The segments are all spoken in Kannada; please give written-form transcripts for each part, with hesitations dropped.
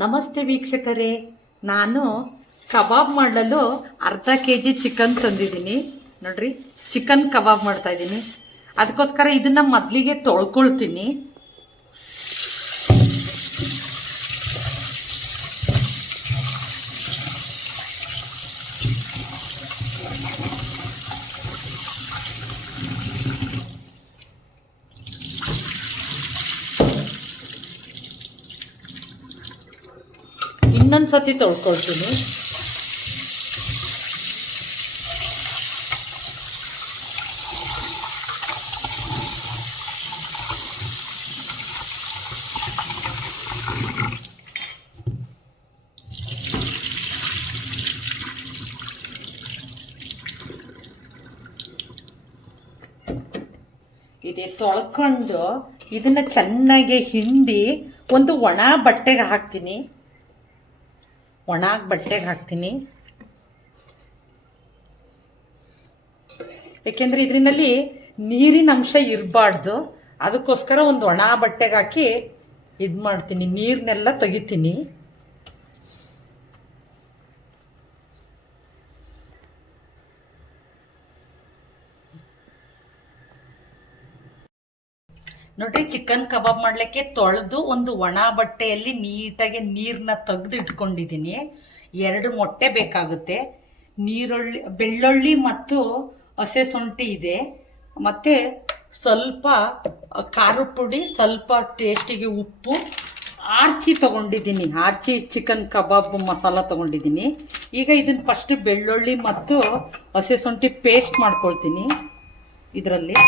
ನಮಸ್ತೆ ವೀಕ್ಷಕರೇ, ನಾನು ಕಬಾಬ್ ಮಾಡಲು ಅರ್ಧ ಕೆಜಿ ಚಿಕನ್ ತಂದಿದ್ದೀನಿ. ನೋಡ್ರಿ, ಚಿಕನ್ ಕಬಾಬ್ ಮಾಡ್ತಾ ಇದ್ದೀನಿ. ಅದಕ್ಕೋಸ್ಕರ ಇದನ್ನ ಮೊದಲಿಗೆ ತೊಳ್ಕೊಳ್ತೀನಿ. ಇನ್ನೊಂದು ಸತಿ ತೊಳ್ಕೊಳ್ತೀನಿ. ಇದೆ ತೊಳ್ಕೊಂಡು ಇದನ್ನ ಚೆನ್ನಾಗಿ ಹಿಂಡಿ ಒಂದು ಒಣ ಬಟ್ಟೆಗೆ ಹಾಕ್ತೀನಿ. ಏಕೆಂದರೆ ಇದರಲ್ಲಿ ನೀರಿನ ಅಂಶ ಇರಬಾರ್ದು. ಅದಕ್ಕೋಸ್ಕರ ಒಂದು ಒಣ ಬಟ್ಟೆಗೆ ಹಾಕಿ ಇದು ಮಾಡ್ತೀನಿ, ನೀರನ್ನೆಲ್ಲ ತೆಗಿತೀನಿ. ನೋಡ್ರಿ, ಚಿಕನ್ ಕಬಾಬ್ ಮಾಡಲಿಕ್ಕೆ ತೊಳೆದು ಒಂದು ಒಣ ಬಟ್ಟೆಯಲ್ಲಿ ನೀಟಾಗಿ ನೀರನ್ನ ತೆಗೆದು ಇಟ್ಕೊಂಡಿದ್ದೀನಿ. 2 ಮೊಟ್ಟೆ ಬೇಕಾಗುತ್ತೆ. ಬೆಳ್ಳುಳ್ಳಿ ಮತ್ತು ಹಸೆ ಶುಂಠಿ ಇದೆ. ಮತ್ತು ಸ್ವಲ್ಪ ಖಾರದ ಪುಡಿ, ಸ್ವಲ್ಪ ಟೇಸ್ಟಿಗೆ ಉಪ್ಪು, ಆರ್ಚಿ ತೊಗೊಂಡಿದ್ದೀನಿ. ಆರ್ಚಿ ಚಿಕನ್ ಕಬಾಬ್ ಮಸಾಲ ತೊಗೊಂಡಿದ್ದೀನಿ. ಈಗ ಇದನ್ನು ಫಸ್ಟ್ ಬೆಳ್ಳುಳ್ಳಿ ಮತ್ತು ಹಸೆ ಶುಂಠಿ ಪೇಸ್ಟ್ ಮಾಡ್ಕೊಳ್ತೀನಿ ಇದರಲ್ಲಿ.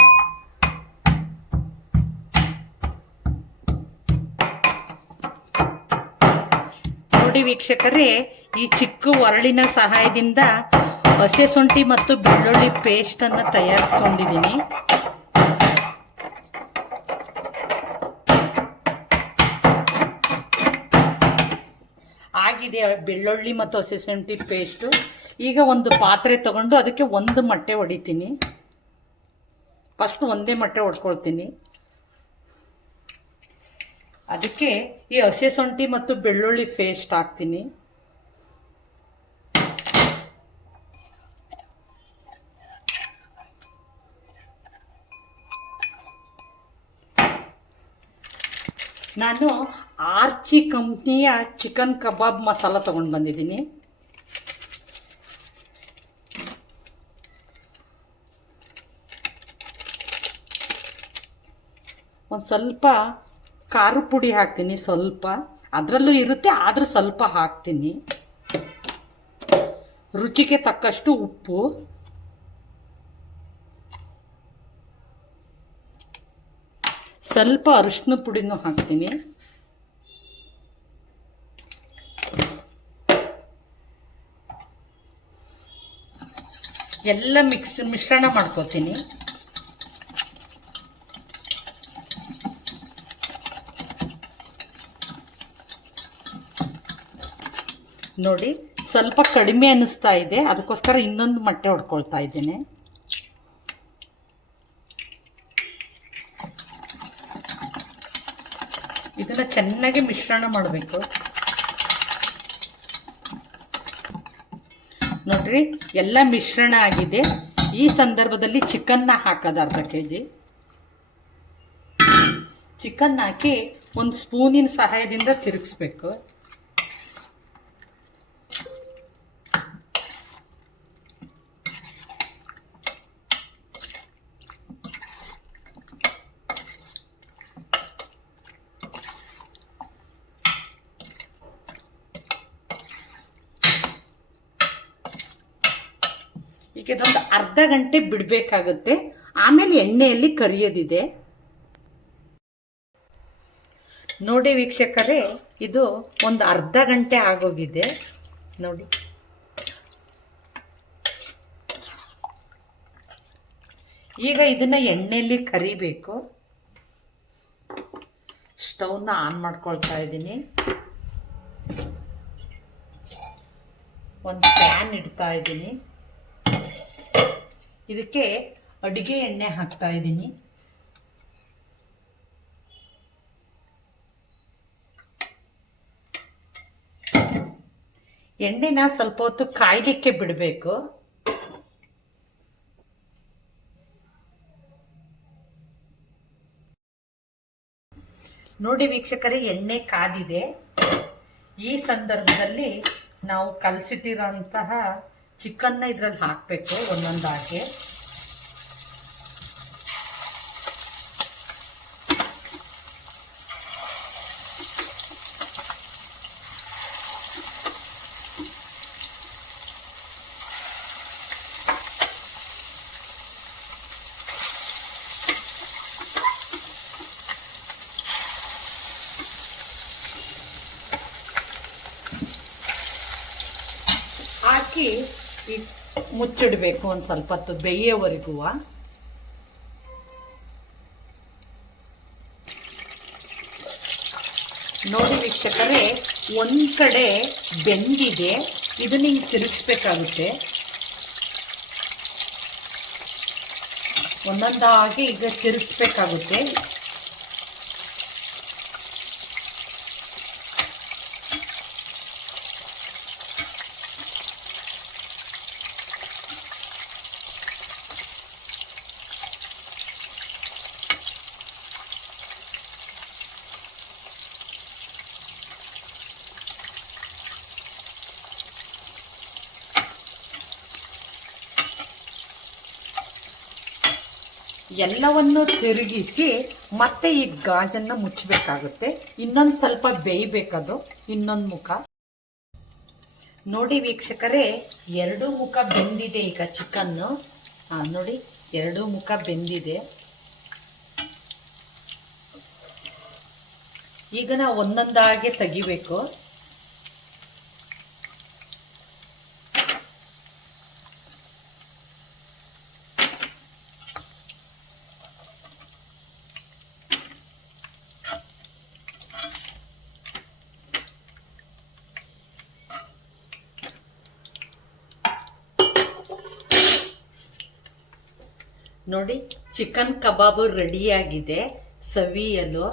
ನೋಡಿ ವೀಕ್ಷಕರೇ, ಈ ಚಿಕ್ಕ ಒರಳಿನ ಸಹಾಯದಿಂದ ಹಸೆ ಶುಂಠಿ ಮತ್ತು ಬೆಳ್ಳುಳ್ಳಿ ಪೇಸ್ಟನ್ನು ತಯಾರಿಸ್ಕೊಂಡಿದ್ದೀನಿ. ಆಗಿದೆ ಬೆಳ್ಳುಳ್ಳಿ ಮತ್ತು ಹಸೆ ಶುಂಠಿ ಪೇಸ್ಟು. ಈಗ ಒಂದು ಪಾತ್ರೆ ತಗೊಂಡು ಅದಕ್ಕೆ ಒಂದು ಮೊಟ್ಟೆ ಹೊಡಿತೀನಿ. ಫಸ್ಟ್ ಒಂದೇ ಮೊಟ್ಟೆ ಹೊಡ್ಕೊಳ್ತೀನಿ. ಅದಕ್ಕೆ ಈ ಹಸೆ ಶುಂಠಿ ಮತ್ತು ಬೆಳ್ಳುಳ್ಳಿ ಪೇಸ್ಟ್ ಹಾಕ್ತೀನಿ. ನಾನು ಆರ್ಚಿ ಕಂಪ್ನಿಯ ಚಿಕನ್ ಕಬಾಬ್ ಮಸಾಲ ತಗೊಂಡು ಬಂದಿದ್ದೀನಿ. ಒಂದು ಸ್ವಲ್ಪ ಖಾರದ ಪುಡಿ ಹಾಕ್ತೀನಿ. ಸ್ವಲ್ಪ ಅದರಲ್ಲೂ ಇರುತ್ತೆ, ಆದರೂ ಸ್ವಲ್ಪ ಹಾಕ್ತೀನಿ. ರುಚಿಗೆ ತಕ್ಕಷ್ಟು ಉಪ್ಪು, ಸ್ವಲ್ಪ ಅರಿಶಿನ ಪುಡಿನೂ ಹಾಕ್ತೀನಿ. ಎಲ್ಲ ಮಿಶ್ರಣ ಮಾಡ್ಕೋತೀನಿ. ನೋಡಿ, ಸ್ವಲ್ಪ ಕಡಿಮೆ ಅನ್ನಿಸ್ತಾ ಇದೆ, ಅದಕ್ಕೋಸ್ಕರ ಇನ್ನೊಂದು ಮೊಟ್ಟೆ ಹೊಡ್ಕೊಳ್ತಾ ಇದ್ದೇನೆ. ಇದನ್ನ ಚೆನ್ನಾಗಿ ಮಿಶ್ರಣ ಮಾಡಬೇಕು. ನೋಡ್ರಿ, ಎಲ್ಲ ಮಿಶ್ರಣ ಆಗಿದೆ. ಈ ಸಂದರ್ಭದಲ್ಲಿ ಚಿಕನ್ನ ಹಾಕೋದು ಅರ್ಧ ಕೆಜಿ. ಚಿಕನ್ ಹಾಕಿ ಒಂದು ಸ್ಪೂನಿನ ಸಹಾಯದಿಂದ ತಿರುಗಿಸ್ಬೇಕು. ಈಗ ಇದೊಂದು ಅರ್ಧ ಗಂಟೆ ಬಿಡಬೇಕಾಗುತ್ತೆ. ಆಮೇಲೆ ಎಣ್ಣೆಯಲ್ಲಿ ಕರಿಯೋದಿದೆ. ನೋಡಿ ವೀಕ್ಷಕರೇ, ಇದು ಒಂದು ಅರ್ಧ ಗಂಟೆ ಆಗೋಗಿದೆ. ನೋಡಿ, ಈಗ ಇದನ್ನ ಎಣ್ಣೆಯಲ್ಲಿ ಕರಿಬೇಕು. ಸ್ಟವ್ನ ಆನ್ ಮಾಡ್ಕೊಳ್ತಾ ಇದ್ದೀನಿ. ಒಂದು ಪ್ಯಾನ್ ಇಡ್ತಾ ಇದ್ದೀನಿ. ಇದಕ್ಕೆ ಅಡಿಗೆ ಎಣ್ಣೆ ಹಾಕ್ತಾ ಇದ್ದೀನಿ. ಎಣ್ಣೆನ ಸ್ವಲ್ಪ ಹೊತ್ತು ಕಾಯ್ಲಿಕ್ಕೆ ಬಿಡಬೇಕು. ನೋಡಿ ವೀಕ್ಷಕರೇ, ಎಣ್ಣೆ ಕಾದಿದೆ. ಈ ಸಂದರ್ಭದಲ್ಲಿ ನಾವು ಕಲಸಿಟ್ಟಿರೋಂತಹ ಚಿಕನ್ನ ಇದ್ರಲ್ಲಿ ಹಾಕಬೇಕು ಒಂದೊಂದಾಗಿ. ಹಾಕಿ ಮುಚ್ಚಿಡಬೇಕು ಒಂದು ಸ್ವಲ್ಪ ಹೊತ್ತು ಬೇಯೋವರೆಗೂ. ನೋಡಿ ವೀಕ್ಷಕರೇ, ಒಂದ್ ಕಡೆ ಬೆಂದಿದೆ, ಇದನ್ನ ಹಿಂಗೆ ತಿರುಗಿಸ್ಬೇಕಾಗುತ್ತೆ. ಒಂದೊಂದಾಗಿ ಈಗ ತಿರುಗಿಸ್ಬೇಕಾಗುತ್ತೆ. ಎಲ್ಲವನ್ನು ತಿರುಗಿಸಿ ಮತ್ತೆ ಈ ಗಾಜನ್ನ ಮುಚ್ಚಬೇಕಾಗುತ್ತೆ. ಇನ್ನೊಂದು ಸ್ವಲ್ಪ ಬೇಯಬೇಕದು, ಇನ್ನೊಂದು ಮುಖ. ನೋಡಿ ವೀಕ್ಷಕರೇ, ಎರಡೂ ಮುಖ ಬೆಂದಿದೆ ಈಗ ಚಿಕನ್ನು. ನೋಡಿ, ಎರಡೂ ಮುಖ ಬೆಂದಿದೆ. ಈಗ ನಾವು ಒಂದೊಂದಾಗೆ ತೆಗಿಬೇಕು. ನೋಡಿ, ಚಿಕನ್ ಕಬಾಬು ರೆಡಿಯಾಗಿದೆ ಸವಿಯಲು.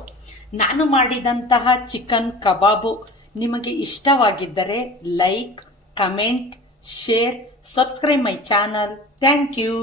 ನಾನು ಮಾಡಿದಂತಹ ಚಿಕನ್ ಕಬಾಬು ನಿಮಗೆ ಇಷ್ಟವಾಗಿದ್ದರೆ like, comment, share, subscribe my channel. Thank you.